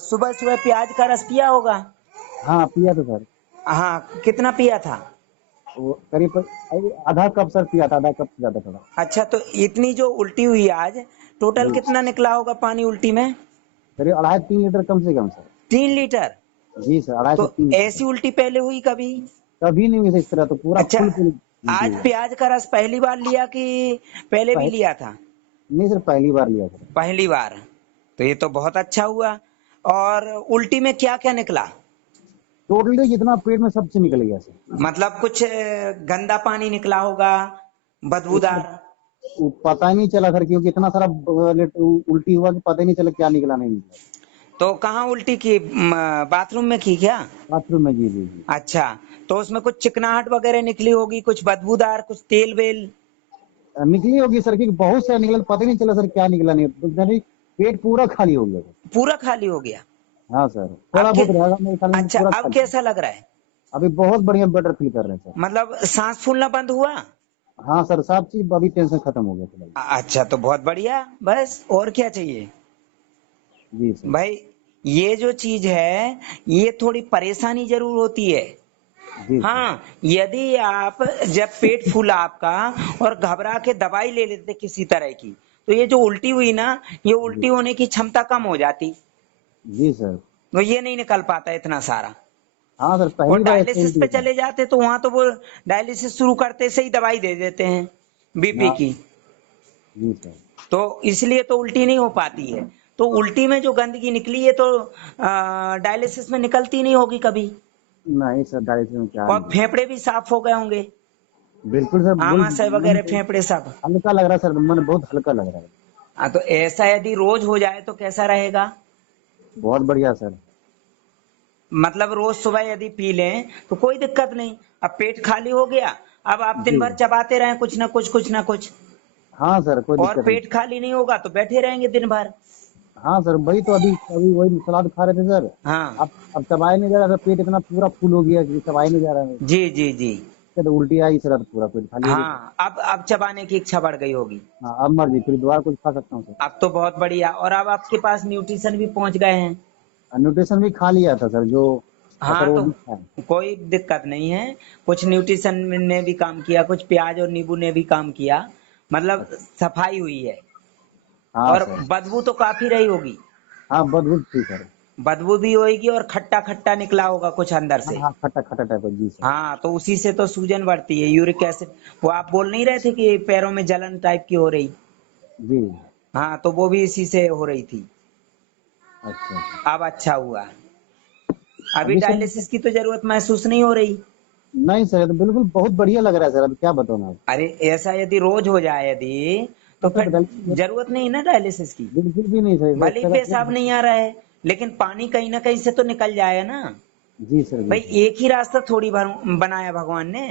सुबह सुबह प्याज का रस पिया होगा। हाँ पिया था सर। हाँ, कितना पिया था? वो करीब आधा कप सर पिया था, आधा कप से ज्यादा थोड़ा। अच्छा, तो इतनी जो उल्टी हुई आज, टोटल जी। कितना निकला होगा पानी उल्टी में? करीब 2.5 3 लीटर कम से कम सर। 3 लीटर? जी सर, 2.5 तो से 3 लीटर। ऐसी उल्टी पहले हुई कभी? कभी नहीं हुई सर इस तरह, तो पूरा अच्छा, फुल फुल। जी। आज प्याज का रस पहली बार लिया कि पहले भी पह, लिया था? नहीं सर, पहली बार लिया सर। पहली बार। तो ये तो बहुत अच्छा हुआ। और उल्टी में क्या क्या निकला? टोटली जितना पेट में सबसे निकल गया सर। मतलब कुछ गंदा पानी निकला होगा, वो सर, बदबूदार? वो पता ही नहीं चला सर, क्योंकि इतना सारा उल्टी हुआ कि पता ही नहीं चला क्या निकला नहीं निकला। तो कहाँ उल्टी की, बाथरूम में की क्या? बाथरूम में, जी जी जी। अच्छा, तो उसमें कुछ चिकनाहट वगैरह निकली होगी, कुछ बदबूदार, कुछ तेल वेल? निकली होगी सर, क्योंकि बहुत सारा निकला, पता ही नहीं चला सर क्या निकला नहीं, तो यानी पेट पूरा खाली हो गया सर। पूरा खाली हो गया? हाँ सर, अब थोड़ा के बहुत रहेगा मेरे ख्याल में, अच्छा, पूरा अब खाली। कैसा लग रहा है? अभी बहुत बढ़िया बेटर फील कर रहे हैं सर। मतलब सांस फूलना बंद हुआ? हाँ सर, सब चीज अभी टेंशन खत्म हो गया फिलहाल। अच्छा, तो बहुत बढ़िया, बस और क्या चाहिए जी सर। भाई। ये जो चीज है, ये थोड़ी परेशानी जरूर होती है। जी सर। हाँ, यदि आप जब पेट फूला आपका और घबरा के दवाई ले लेते किसी तरह की, तो ये जो उल्टी हुई ना, ये जी उल्टी होने की क्षमता कम हो जाती, जी सर। तो ये नहीं निकल पाता इतना सारा। हाँ सर, और पहली बार ऐसे डायलिसिस उल्टी पे होता है। चले जाते तो वहां तो वो डायलिसिस शुरू करते से ही दवाई दे देते हैं बीपी हाँ। की। जी सर। तो इसलिए तो उल्टी नहीं हो पाती है। तो उल्टी में जो गंदगी निकली है, तो डायलिसिस में निकलती नहीं होगी कभी। नहीं सर, डायलिसिस में क्या और निकला। फेफड़े भी साफ हो गए होंगे, बिल्कुल सर, बोल। आमाशय मन वगैरह फेफड़े सब। हल्का लग रहा है सर, मन बहुत हल्का लग रहा है। हाँ, तो ऐसा यदि रोज हो जाए तो कैसा रहेगा? बहुत बढ़िया सर। मतलब रोज सुबह यदि पी लें तो कोई दिक्कत नहीं। अब पेट खाली हो गया, अब आप दिन जी। भर चबाते रहें कुछ ना कुछ, कुछ ना कुछ। हाँ सर, कोई और दिक्कत नहीं। पेट खाली नहीं होगा तो बैठे रहेंगे दिन भर। हाँ सर, वही तो अभी अभी वही सलाद खा रहे थे सर। हाँ, अब चबाए नहीं जा रहा सर, पेट इतना पूरा फुल हो गया कि चबाए नहीं जा रहा है। जी जी जी। तो उल्टी आई सर, अब पूरा पेट खाली हो गया। हाँ, अब चबाने की इच्छा बढ़ गई होगी। हाँ, अब मर्जी, फिर दोबारा कुछ खा सकता हूँ सर। अब तो बहुत बढ़िया, और अब आपके पास न्यूट्रिशन भी पहुंच गए हैं। न्यूट्रिशन भी खा लिया था सर, जो असर हाँ, वो तो भी था। कोई दिक्कत नहीं है। कुछ न्यूट्रिशन ने भी काम किया, कुछ प्याज और नींबू ने भी काम किया। मतलब सफाई हुई है। हाँ और सर। बदबू तो काफी रही होगी। हाँ, बदबू थी सर। बदबू भी होगी और खट्टा खट्टा निकला होगा कुछ अंदर हाँ से। हाँ, खट्टा खट्टा टाइप जी सर। हाँ, तो उसी से तो सूजन बढ़ती है, यूरिक एसिड। वो आप बोल नहीं रहे थे कि पैरों में जलन टाइप की हो रही? जी। हाँ, तो वो भी इसी से हो रही थी। अच्छा अच्छा। अब अच्छा हुआ। अभी अभी सर डायलिसिस की तो जरूरत महसूस नहीं हो रही। नहीं सर, ये तो बिल्कुल बहुत बढ़िया लग रहा है सर, अभी क्या बताऊँ मैं आपको। अरे, ऐसा यदि रोज हो जाए यदि, तो हाँ सर, फिर जरूरत नहीं ना डायलिसिस की। बिल्कुल भी नहीं सर, भले ही इससे पेशाब नहीं आ रहा है, लेकिन पानी कहीं ना कहीं से तो निकल जाए ना। जी सर, जी भाई, सर। एक ही रास्ता थोड़ी बनाया भगवान ने।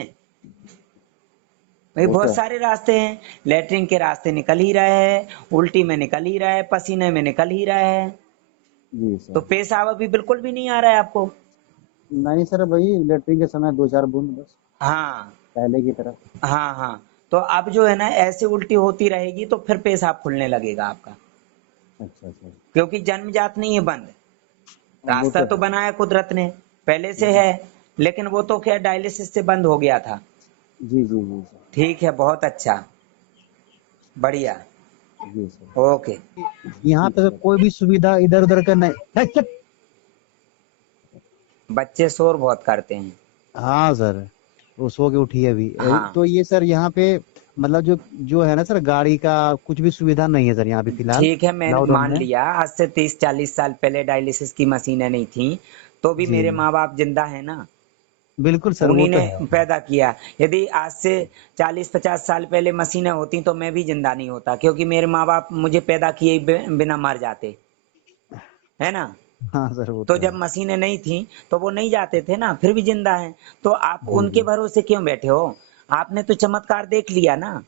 भाई, वो तो बहुत है। सारे रास्ते हैं। लेटरिन के रास्ते निकल ही रहे हैं, उल्टी में निकल ही रहा है, पसीने में निकल ही रहा है। जी तो सर। पेशाब अभी बिल्कुल भी नहीं आ रहा है आपको? नहीं सर, वही लेटरिन के समय 2 4 बूंद बस, हाँ पहले की तरह। हाँ हाँ। तो अब जो है ना, ऐसे उल्टी होती रहेगी तो फिर पेशाब खुलने लगेगा आपका। अच्छा अच्छा। क्योंकि जन्मजात नहीं है बंद, वो रास्ता तो तो है। बनाया कुदरत ने, पहले से जी है। लेकिन वो तो क्या, डायलिसिस से बंद हो गया था। जी जी जी सर। ठीक है, बहुत अच्छा, बढ़िया। जी सर। ओके। यहाँ ठीक पे तो है। कोई भी सुविधा इधर उधर का नहीं है, चुप। बच्चे शोर बहुत करते हैं। हाँ सर, वो सो के उठी है अभी। हाँ, तो ये सर यहाँ पे मतलब जो जो है ना सर, गाड़ी का कुछ भी सुविधा नहीं है सर यहाँ पे फिलहाल, ठीक है, मैंने लॉकडाउन मान में। लिया आज से 30-40 साल पहले डायलिसिस की मशीनें नहीं थी, तो भी जी मेरे माँ बाप जिंदा है ना। बिल्कुल सर, वो उन्हीं तो ने है। पैदा किया। यदि आज से 40-50 साल पहले मशीनें होती तो मैं भी जिंदा नहीं होता, क्योंकि मेरे माँ बाप मुझे पैदा किए ही बिना मर जाते, है ना। हाँ सर, वो तो तो जब है। मशीनें नहीं थी तो वो नहीं जाते थे ना, फिर भी जिंदा हैं। तो आप जी उनके जी। भरोसे क्यों बैठे हो? आपने तो चमत्कार देख लिया ना।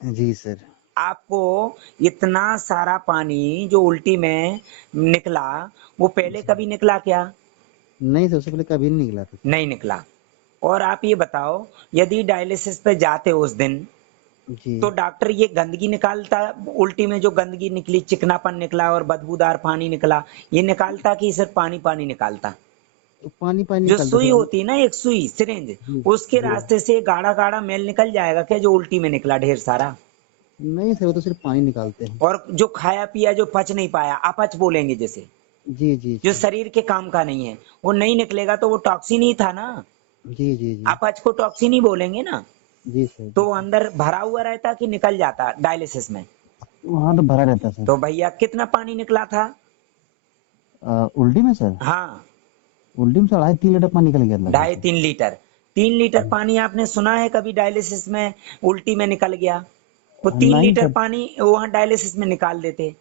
जी सर। आपको इतना सारा पानी जो उल्टी में निकला, वो पहले जी। कभी निकला क्या? नहीं सर, उससे पहले कभी नहीं निकला था सर। नहीं निकला। और आप ये बताओ, यदि डायलिसिस पे जाते उस दिन, जी। तो डॉक्टर ये गंदगी निकालता, उल्टी में जो गंदगी निकली, चिकनापन निकला और बदबूदार पानी निकला, ये निकालता कि सिर्फ पानी पानी निकालता? तो पानी पानी जो निकलता सुई सर। होती है ना, एक सुई सिरिंज, जी उसके जी। रास्ते से गाढ़ा गाढ़ा मैल निकल जाएगा क्या, जो उल्टी में निकला ढेर सारा? नहीं सर, वो तो सिर्फ पानी निकालते हैं। और जो खाया पिया जो पच नहीं पाया, अपच बोलेंगे जैसे, जी जी जो सर। शरीर के काम का नहीं है, वो नहीं निकलेगा तो वो टॉक्सिन ही था ना। जी जी जी। अपच को टॉक्सिन ही बोलेंगे ना। जी सर, तो जी वो सर। अंदर भरा हुआ रहता कि निकल जाता डायलिसिस में? वहाँ तो भरा रहता सर। तो भैया कितना पानी निकला था? उल्टी में सर, हाँ, उल्टी में सर 2.5-3 लीटर पानी निकल गया लगभग ढाई सर। 3 लीटर। 3 लीटर पानी आपने सुना है कभी डायलिसिस में उल्टी में निकल गया? वो तीन नहीं लीटर सर। पानी वहां डायलिसिस में निकाल देते,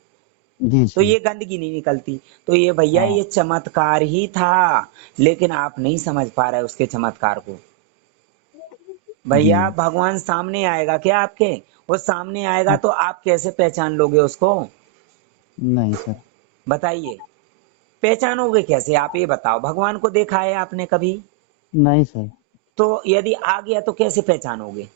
जी तो सर। ये गंदगी नहीं निकलती। तो ये भैया हाँ। ये चमत्कार ही था, लेकिन आप नहीं समझ पा रहे उसके चमत्कार को। जी। भैया भगवान सामने आएगा क्या आपके? वो सामने आएगा हाँ, तो आप कैसे पहचान लोगे उसको? नहीं सर। बताइए, पहचानोगे कैसे? आप ये बताओ, भगवान को देखा है आपने कभी? नहीं सर। तो यदि आ गया तो कैसे पहचानोगे?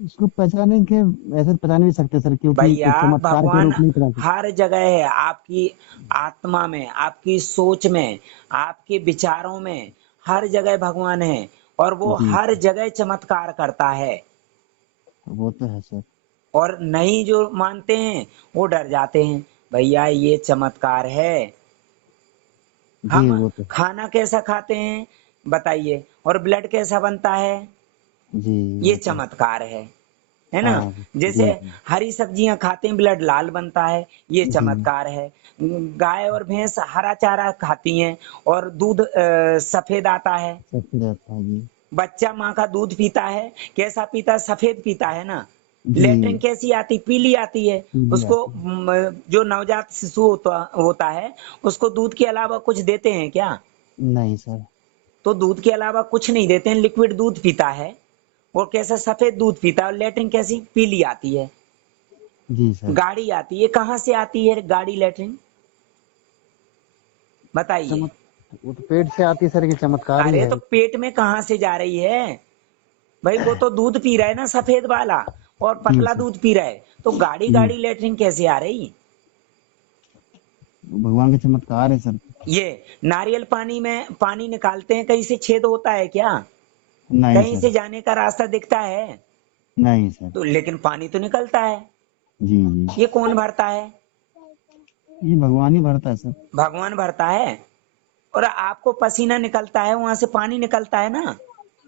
उसको पहचाने के, ऐसे तो पहचान नहीं सकते सर, क्योंकि भैया एक चमत्कार के भगवान रूप में ही पहचान सकते। हर जगह है, आपकी आत्मा में, आपकी सोच में, आपके विचारों में, हर जगह भगवान है। और वो जी हर सर, जगह चमत्कार करता है। वो तो है सर। और नहीं जो मानते हैं वो डर जाते हैं। भैया ये चमत्कार है। जी हम वो तो। खाना कैसा खाते हैं बताइए, और ब्लड कैसा बनता है, जी ये वो तो है। चमत्कार है ना? हाँ। जैसे जी जी। हरी सब्जियां खाते हैं, ब्लड लाल बनता है, ये जी। चमत्कार है। गाय और भैंस हरा चारा खाती हैं और दूध सफेद आता है। सब कुछ रहता है जी। बच्चा माँ का दूध पीता है, कैसा पीता है? सफेद पीता है ना। जी। लेट्रिन कैसी आती? पीली आती है। पीली उसको आती है। जो नवजात शिशु होता है, उसको दूध के अलावा कुछ देते हैं क्या? नहीं सर। तो दूध के अलावा कुछ नहीं देते हैं, लिक्विड दूध पीता है। और कैसा? सफेद दूध पीता है। और लेट्रिन कैसी? पीली आती है। जी सर। गाड़ी आती है, कहाँ से आती है गाड़ी लेट्रिन? बताइए। चमक वो तो पेट से आती है सर, की चमत्कार ही अरे है। तो पेट में कहाँ से जा रही है? भाई वो तो दूध पी रहा है ना सफेद वाला, और जी पतला सर। दूध पी रहा है, तो गाड़ी जी। गाड़ी लेट्रिन कैसे आ रही? भगवान के चमत्कार है सर। ये नारियल पानी में पानी निकालते हैं, कहीं से छेद होता है क्या? नहीं कहीं सर। से जाने का रास्ता दिखता है? नहीं सर। तो लेकिन पानी तो निकलता है। जी जी। ये कौन भरता है? ये भगवान ही भरता है सर। भगवान भरता है। और आपको पसीना निकलता है, वहां से पानी निकलता है ना,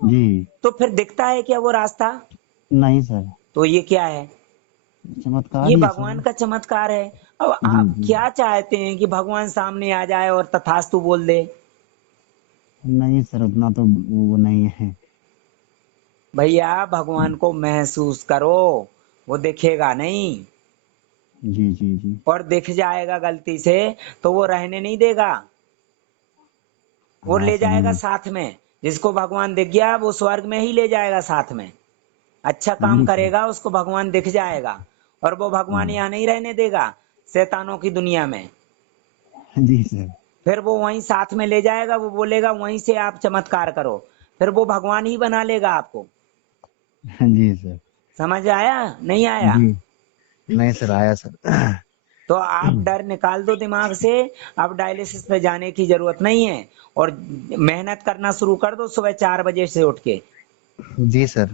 जी। तो फिर दिखता है क्या वो रास्ता? नहीं सर। तो ये क्या है? चमत्कार ये ही है भगवान सर। का चमत्कार है। अब जी आप जी। क्या चाहते हैं कि भगवान सामने आ जाए और तथास्तु बोल दे? नहीं सर, उतना तो वो नहीं है। भैया भगवान को महसूस करो, वो दिखेगा नहीं। जी जी जी। और दिख जाएगा गलती से तो वो रहने नहीं देगा, वो हाँ ले समझ जाएगा गए। साथ में। जिसको भगवान दिख गया वो स्वर्ग में ही ले जाएगा साथ में। अच्छा काम जी सर। करेगा उसको भगवान दिख जाएगा। और वो भगवान हाँ। यहाँ नहीं रहने देगा, शैतानों की दुनिया में। जी सर। फिर वो वहीं साथ में ले जाएगा, वो बोलेगा वहीं से आप चमत्कार करो। फिर वो भगवान ही बना लेगा आपको। जी सर। समझ आया? नहीं आया? जी। नहीं सर, आया सर। तो आप डर निकाल दो दिमाग से। अब डायलिसिस पे जाने की जरूरत नहीं है। और मेहनत करना शुरू कर दो सुबह 4 बजे से उठ के। जी सर।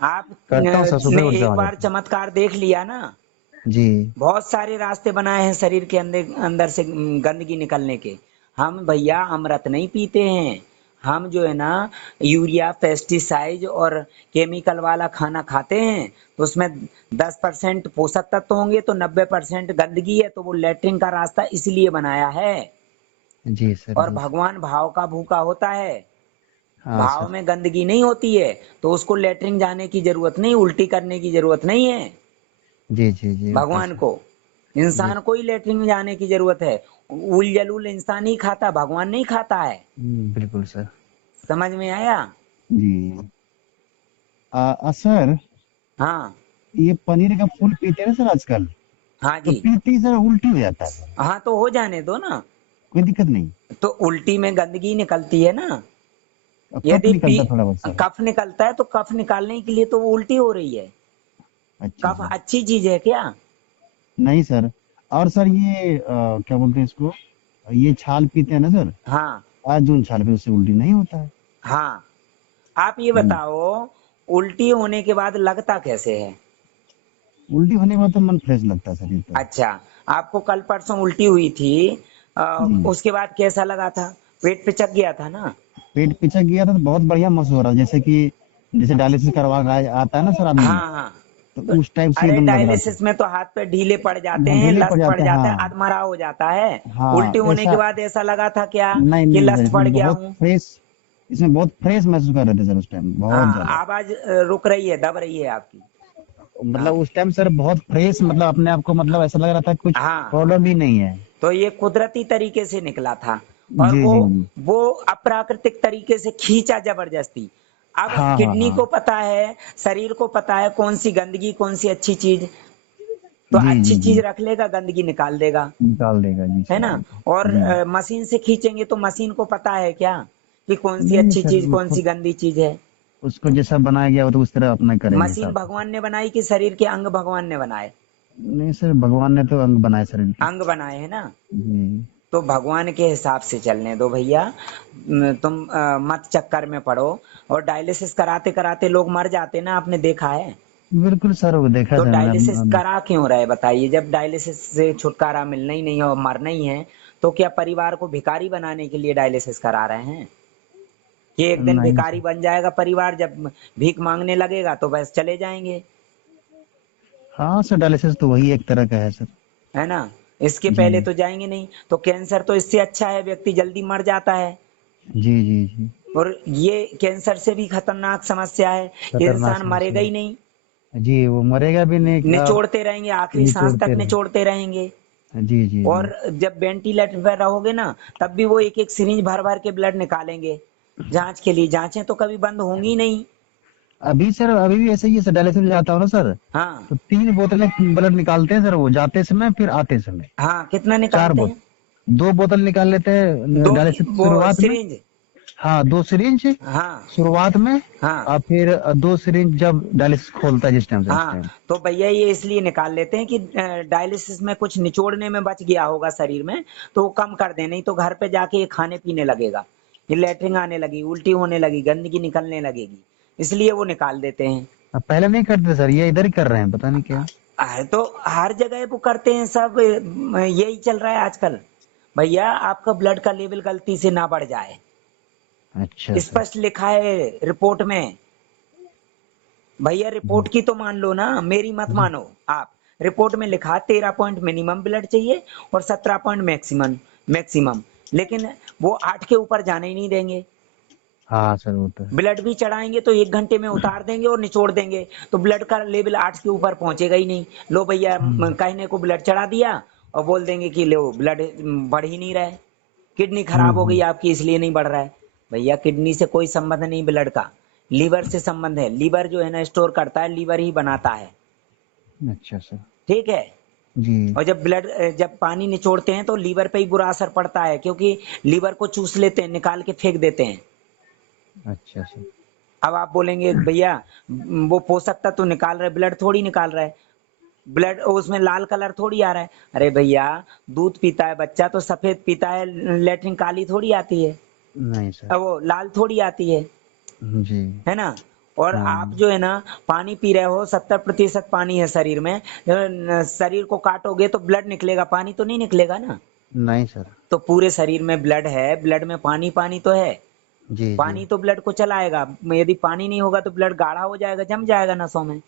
आप करता हूँ सर, सुबह ने उठ एक जाऊंगा बार तो। चमत्कार देख लिया ना। जी। बहुत सारे रास्ते बनाए हैं शरीर के अंदर अंदर से गंदगी निकलने के। हम भैया अमृत नहीं पीते हैं। हम जो है ना, यूरिया पेस्टिसाइड और केमिकल वाला खाना खाते हैं। तो उसमें 10% पोषक तत्व होंगे तो 90% गंदगी है, तो वो लेटरिन का रास्ता इसलिए बनाया है। जी सर। और जी सर। भगवान भाव का भूखा होता है। हाँ भाव सर। में गंदगी नहीं होती है, तो उसको लेटरिन जाने की जरूरत नहीं, उल्टी करने की जरूरत नहीं है। जी जी जी, ओके भगवान सर। को, जी। इंसान को ही लेटरिन में जाने की जरूरत है। उल जलूल इंसान ही खाता, भगवान नहीं खाता है। बिल्कुल सर। समझ में आया? जी। सर, हाँ। ये पनीर का फूल पीते हैं ना सर आजकल, हाँ तो जी। पीते ही सर उल्टी हो जाता है सर। हाँ तो हो जाने दो ना। कोई दिक्कत नहीं। तो उल्टी में गंदगी निकलती है ना। अब कफ यदि पी निकलता है थोड़ा बहुत सर। कफ निकलता है तो कफ निकालने के लिए तो वो उल्टी हो रही है। अच्छा कफ सर। अच्छी चीज है क्या? नहीं सर। और सर ये क्या बोलते हैं इसको, ये छाल पीते हैं ना सर, हाँ। अर्जुन छाल पे, उससे उल्टी नहीं होता है? हाँ, आप ये हम्म। बताओ, उल्टी होने के बाद लगता कैसे है? उल्टी होने के बाद तो मन फ्रेश लगता है शरीर पर। अच्छा, आपको कल परसों उल्टी हुई थी, जी। उसके बाद कैसा लगा था? पेट पिचक गया था ना? पेट पिचक गया था तो बहुत बढ़िया महसूस हो रहा है, जैसे कि जैसे डायलिसिस करवा के आता है ना सर आदमी, हाँ हाँ। तो तो उस टाइप से अरे एकदम लग रहा था। डायलिसिस में तो हाथ पे ढीले पड़ जाते हैं, ढीले पड़ लस्त पड़ जाते हैं, जाता है, हाँ। अधमरा हो जाता है। हाँ उल्टी होने के ऐसा। बाद ऐसा लगा था क्या नहीं कि नहीं सर, लस्त पड़ इसमें गया बहुत हूँ? फ्रेश, इसमें बहुत फ्रेश महसूस कर रहे थे सर उस टाइम, बहुत हाँ, ज्यादा। आवाज रुक रही है, दब रही है आपकी। मतलब हाँ उस टाइम सर बहुत फ्रेश, मतलब अपने आप को मतलब ऐसा लग रहा था कुछ हाँ। प्रॉब्लम ही नहीं है। तो ये कुदरती तरीके से निकला था, और जी जी जी। वो अप्राकृतिक तरीके से खींचा जबरदस्ती। अब हाँ हाँ किडनी हाँ। को पता है, शरीर को पता है कौन सी गंदगी कौन सी अच्छी चीज, तो जी अच्छी जी चीज जी। रख लेगा, गंदगी निकाल देगा। निकाल देगा जी है सर, ना? वो तो। और जी। मशीन से खींचेंगे तो मशीन को पता है क्या कि कौन सी नहीं अच्छी सर, चीज कौन उसको सी गंदी चीज है? उसको जैसा बनाया गया वो तो उस तरह अपना करेंगे मशीन हिसाब से। भगवान ने बनाई कि शरीर के अंग भगवान ने बनाए? नहीं सर, भगवान ने तो अंग बनाए शरीर के। अंग बनाए है ना? जी। तो भगवान के हिसाब से चलने दो भैया। तुम मत चक्कर में पड़ो। और डायलिसिस कराते कराते लोग मर जाते ना, आपने देखा है? बिल्कुल सर, वो देखा तो सर मैंने डायलिसिस करा क्यों रहे बताइए? जब डायलिसिस से छुटकारा मिलना ही नहीं है और मरना ही है, तो क्या परिवार को भिखारी बनाने के लिए डायलिसिस करा रहे हैं? कि एक दिन नहीं भिखारी सर। बन जाएगा परिवार, जब भीख मांगने लगेगा तो बस चले जाएंगे। हाँ सर, डायलिसिस तो वही एक तरह का है सर। है ना? इसके जी पहले तो जाएंगे नहीं। तो कैंसर तो इससे अच्छा है, व्यक्ति जल्दी मर जाता है। जी जी जी। और ये कैंसर से भी खतरनाक समस्या है कि खतरनाक इंसान मरेगा समस्या ही नहीं, है जी, वो मरेगा भी नहीं और निचोड़ते रहेंगे, आखिरी सांस तक निचोड़ते रहे। निचोड़ते रहेंगे। जी जी जी। और जब वेंटिलेटर पर रहोगे ना, तब भी वो एक एक सिरिंज भर भर के ब्लड निकालेंगे जांच के लिए। जांचें तो कभी बंद होंगी नहीं। अभी सर, अभी भी ऐसे ही है सर, डायलिसिस में जाता हूँ ना सर, हाँ तो 3 बोतलें ब्लड निकालते हैं सर, वो जाते समय फिर आते समय। हाँ, कितना चार निकालते हैं? बोतल 2 बोतल निकाल लेते हैं दो? डायलिसिस वो शुरुआत में। सिरिंज? हाँ, 2 सिरिंज हाँ शुरुआत में, हाँ और फिर 2 सिरिंज जब डायलिसिस खोलता है जिस टाइम से उस हाँ। टाइम। तो भैया ये इसलिए निकाल लेते हैं कि डायलिसिस में कुछ निचोड़ने में बच गया होगा शरीर में, तो वो कम कर दे, नहीं तो घर पे जाके ये खाने पीने लगेगा, ये लैट्रिन आने लगी, उल्टी होने लगी, गंदगी निकलने लगेगी, इसलिए वो निकाल देते हैं। अब पहले नहीं करते सर, ये इधर ही कर रहे हैं, पता नहीं क्या। अरे तो हर जगह वो करते हैं सब, यही चल रहा है आजकल। भैया आपका ब्लड का लेवल गलती से ना बढ़ जाए, अच्छा सर। स्पष्ट लिखा है रिपोर्ट में। भैया जी रिपोर्ट की तो मान लो ना, मेरी मत जी। मानो आप। रिपोर्ट में लिखा 13 पॉइंट मिनिमम ब्लड चाहिए और 17 पॉइंट मैक्सिमम मैक्सिमम। लेकिन वो 8 के ऊपर जाने ही नहीं देंगे। हाँ सर, वो तो है। ब्लड भी चढ़ाएंगे तो 1 घंटे में उतार देंगे और निचोड़ देंगे, तो ब्लड का लेवल 8 के ऊपर पहुंचेगा ही नहीं। लो भैया, हम्म कहने को ब्लड चढ़ा दिया और बोल देंगे कि लो ब्लड बढ़ ही नहीं रहा है, किडनी खराब हो गई हम्म। आपकी इसलिए नहीं बढ़ रहा है। भैया किडनी से कोई संबंध नहीं ब्लड का, लीवर से संबंध है। लीवर जो है ना स्टोर करता है, लीवर ही बनाता है। अच्छा सर। ठीक है? जी। और जब पानी निचोड़ते हैं तो लीवर पे ही बुरा असर पड़ता है, क्योंकि लीवर को चूस लेते हैं, निकाल के फेंक देते हैं। अच्छा सर। अब आप बोलेंगे भैया वो पोषक तत्व तो निकाल रहे, ब्लड थोड़ी निकाल रहा है, ब्लड उसमें लाल कलर थोड़ी आ रहा है। अरे भैया, दूध पीता है बच्चा तो सफेद पीता है, लेट्रिन काली थोड़ी आती है, नहीं सर। अब वो लाल थोड़ी आती जी। है ना? और आप हाँ। जो है ना पानी पी रहे हो, 70% पानी है शरीर में, शरीर को काटोगे तो ब्लड निकलेगा, पानी तो नहीं निकलेगा ना। नहीं सर। तो पूरे शरीर में ब्लड है, ब्लड में पानी पानी तो है। जी जी। पानी तो ब्लड को चलाएगा, यदि पानी नहीं होगा तो ब्लड गाढ़ा हो जाएगा, जम जाएगा नसों में।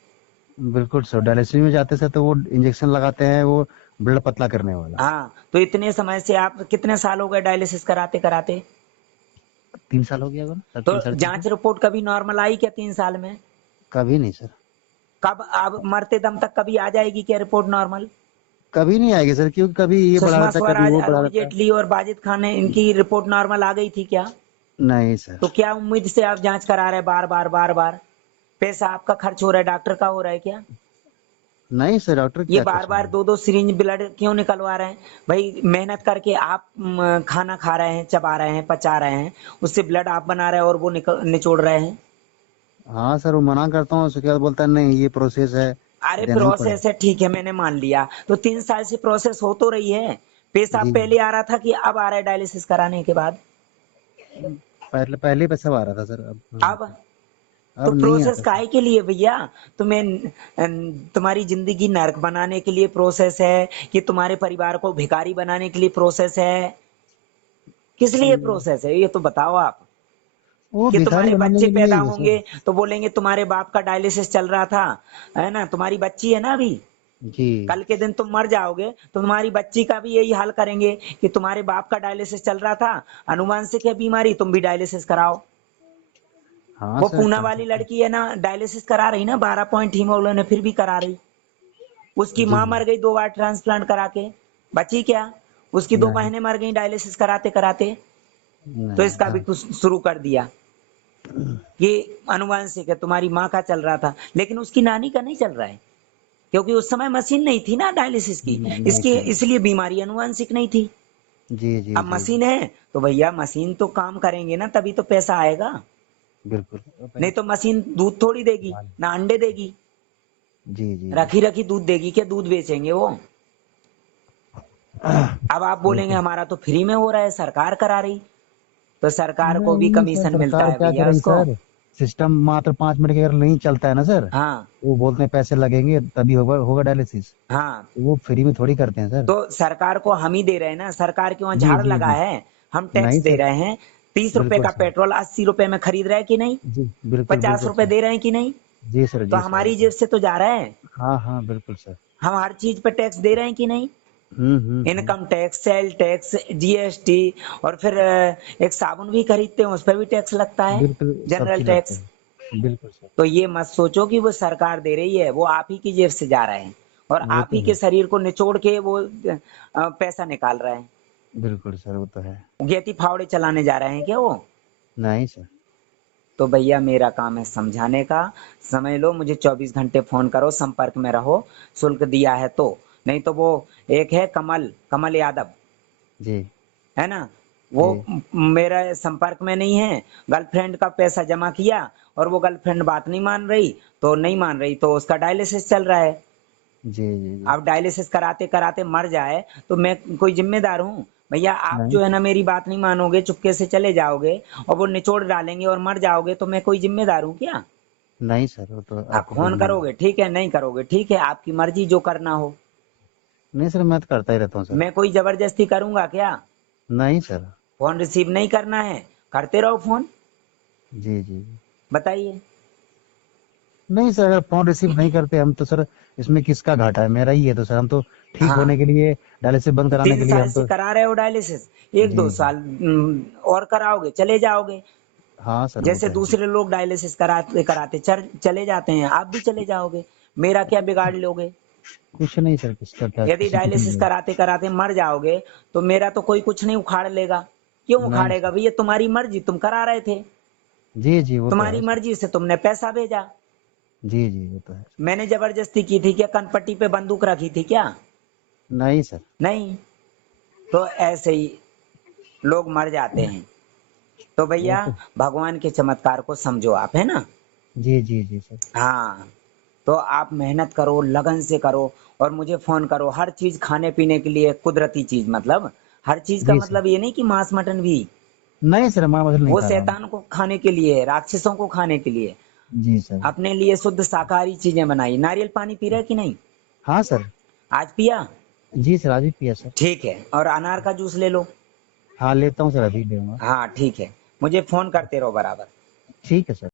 बिल्कुल सर, डायलिसिस में जाते सर तो वो इंजेक्शन लगाते हैं, वो ब्लड पतला करने वाला। हाँ, तो इतने समय से आप कितने साल हो गए डायलिसिस कराते कराते? 3 साल हो गया होगा ना सर, तो 3 साढ़े 3 साल। जांच रिपोर्ट कभी नॉर्मल आई क्या 3 साल में? कभी नहीं सर। कब अब मरते दम तक कभी आ जाएगी क्या रिपोर्ट नॉर्मल? कभी नहीं आएगी सर, क्योंकि कभी ये बढ़ा सुषमा रहता है, कभी स्वराज, वो बढ़ा अरुण रहता है। जेटली और बाजिद खान ने इनकी रिपोर्ट नॉर्मल आ गई थी क्या? नहीं सर। तो क्या उम्मीद से आप जांच करा रहे बार बार बार बार? पैसा आपका खर्च हो रहा है, डॉक्टर का हो रहा है क्या? नहीं सर, डॉक्टर ये क्या बार खर्च हो बार रहा है। दो दो सिरिंज ब्लड क्यों निकलवा रहे हैं? भाई मेहनत करके आप खाना खा रहे हैं, चबा रहे हैं, पचा रहे हैं, उससे ब्लड आप बना रहे हैं और वो निचोड़ रहे हैं। हाँ सर, वो मना करता हूँ, उसके बाद बोलता है नहीं ये प्रोसेस है, अरे देना ही प्रोसेस है, ठीक है, मैंने मान लिया, तो 3 साल से प्रोसेस हो तो रही है। पेशाब जी। पहले आ रहा था कि अब आ रहा है डायलिसिस कराने के बाद? पहले पहले पैसा आ रहा था सर, अब नहीं अब आता। तो अब नहीं प्रोसेस आता सर। काहे के लिए भैया? तुम्हारी जिंदगी नर्क बनाने के लिए प्रोसेस है कि तुम्हारे परिवार को भिखारी बनाने के लिए प्रोसेस है? किस लिए हम्म, प्रोसेस है ये तो बताओ आप। वो कि भिखारी तुम्हारे बनाने बच्चे के लिए पैदा ही है होंगे सर। तो बोलेंगे तुम्हारे बाप का डायलिसिस चल रहा था, है ना, तुम्हारी बच्ची है ना अभी, जी। कल के दिन तुम मर जाओगे तो तुम्हारी बच्ची का भी यही हाल करेंगे कि तुम्हारे बाप का डायलिसिस चल रहा था, अनुवांशिक है बीमारी, तुम भी डायलिसिस कराओ। हाँ वो सर, पूना कर वाली सकते लड़की है ना, डायलिसिस करा रही ना, 12 पॉइंट हीमोग्लोबिन है, फिर भी करा रही। उसकी हैं। जी। माँ मर गई 2 बार ट्रांसप्लांट करा के, बची क्या? उसकी दो नहीं, बहनें मर गई डायलिसिस कराते कराते। तो नहीं इसका भी हाँ। कुछ शुरू कर दिया कि अनुवांशिक है, तुम्हारी माँ का चल रहा था, लेकिन उसकी नानी का नहीं चल रहा है, क्योंकि उस समय मशीन नहीं थी ना डायलिसिस की, नहीं इसकी थी। इसलिए बीमारी अनुवांशिक नहीं थी। जी, जी, अब जी, मशीन है तो भैया मशीन तो काम करेंगे ना, तभी तो पैसा आएगा। बिल्कुल। नहीं तो मशीन दूध थोड़ी देगी ना अंडे देगी, जी, जी, जी। रखी रखी दूध देगी, क्या दूध बेचेंगे वो? अब आप वो बोलेंगे तो हमारा तो फ्री में हो रहा है, सरकार करा रही, तो सरकार को भी नहीं सर, कमीशन मिलता सरकार है क्या भैया करेगी उसको। सर। सिस्टम मात्र 5 मिनट के अगर नहीं चलता है ना सर, हाँ वो बोलते हैं पैसे लगेंगे तभी होगा होगा डायलिसिस। हाँ, तो वो फ्री में थोड़ी करते हैं सर। तो सरकार को हम ही दे रहे हैं ना, सरकार के वहाँ जी, झाड़ जी, लगा जी। है, हम टैक्स नहीं दे सर। रहे हैं। 30 रुपए बिल्कुल का सर। पेट्रोल 80 रुपए में खरीद रहे हैं कि नहीं? जी, बिल्कुल, 50 बिल्कुल रुपए सर। दे रहे हैं कि नहीं? जी सर, तो जी सर, वो हमारी तो जेब है। से तो जा रहा है। हाँ, हाँ, बिल्कुल सर। हम हर चीज पे टैक्स दे रहे हैं कि नहीं? हुँ, हुँ, हुँ। Income tax, sale tax, GST, और फिर एक साबुन भी खरीदते हैं उस पर भी टैक्स लगता है, बिल्कुल, सब जनरल चीज़ लगता टैक्स। है। बिल्कुल सर। तो ये मत सोचो कि वो सरकार दे रही है, वो आप ही की जेब से जा रहे हैं, और वो आप तो ही के है। शरीर को निचोड़ के वो पैसा निकाल रहे हैं। बिल्कुल सर, वो तो है। गेती फावड़े चलाने जा रहे हैं क्या वो? नहीं सर। तो भैया मेरा काम है समझाने का, समझ लो, मुझे 24 घंटे फोन करो, संपर्क में रहो, शुल्क दिया है तो। नहीं तो वो एक है कमल, कमल यादव, जी, है ना, वो जी। मेरा संपर्क में नहीं है। गर्लफ्रेंड का पैसा जमा किया और वो गर्लफ्रेंड बात नहीं मान रही, तो नहीं मान रही तो उसका डायलिसिस चल रहा है। जी, जी, जी। अब डायलिसिस कराते कराते मर जाए तो मैं कोई जिम्मेदार हूँ? भैया आप नहीं जो है सर। ना मेरी बात नहीं मानोगे, चुपके से चले जाओगे और वो निचोड़ डालेंगे और मर जाओगे, तो मैं कोई जिम्मेदार हूँ क्या? नहीं सर, वो तो आप आपको कोई फोन ज़िम्मेदारी। करोगे ठीक है, नहीं करोगे ठीक है, आपकी मर्जी, जो करना हो। नहीं सर, मैं तो करता ही रहता हूँ सर। मैं कोई जबरदस्ती करूंगा क्या? नहीं सर। फोन रिसीव नहीं करना है, करते रहो फोन। जी, जी, जी। बताइए। नहीं सर, अगर फ़ोन रिसीव नहीं करते हम तो सर, इसमें किसका घाटा है? मेरा ही है तो सर, हम तो ठीक हाँ, होने के लिए, डायलिसिस बंद कराने तीन के लिए साल हम से तो। करा रहे हो डायलिसिस, एक जी, दो जी। साल और कराओगे चले जाओगे। हाँ सर, वो जैसे तो है। दूसरे लोग डायलिसिस कराते कराते चले जाते हैं, आप भी चले जाओगे, मेरा क्या बिगाड़ लोगे? कुछ नहीं सर, किसका क्या, यदि किसी कुछ नहीं डायलिसिस हुआ। कराते कराते मर जाओगे तो मेरा तो कोई कुछ नहीं उखाड़ लेगा। क्यों नहीं उखाड़ेगा सर। भैया? तुम्हारी मर्जी, तुम करा रहे थे, जी, जी, वो तो तुम्हारी है सर। मर्जी से तुमने पैसा भेजा। जी, जी, वो तो है सर। मैंने जबरदस्ती की थी क्या? कनपट्टी पे बंदूक रखी थी क्या? नहीं सर। नहीं। तो ऐसे ही लोग मर जाते हैं। तो वो भैया तो। भगवान के चमत्कार को समझो आप, है ना। जी, जी, जी सर। हाँ, तो आप मेहनत करो, लगन से करो, और मुझे फोन करो हर चीज खाने पीने के लिए, कुदरती चीज, मतलब हर चीज का जी सर। मतलब ये नहीं कि मांस मटन भी, नहीं सर, मैं मछली नहीं वो खा रहा हूँ। शैतान को खाने के लिए है, राक्षसों को खाने के लिए। जी सर। अपने लिए शुद्ध शाकाहारी चीजें बनाई। नारियल पानी पी रहे कि नहीं? हाँ सर। आज पिया? जी सर, आज ही पिया सर। ठीक है, और अनार का जूस ले लो। हाँ, लेता हूँ सर, अभी लेऊँगा। हाँ ठीक है, मुझे फोन करते रहो बराबर। ठीक है सर।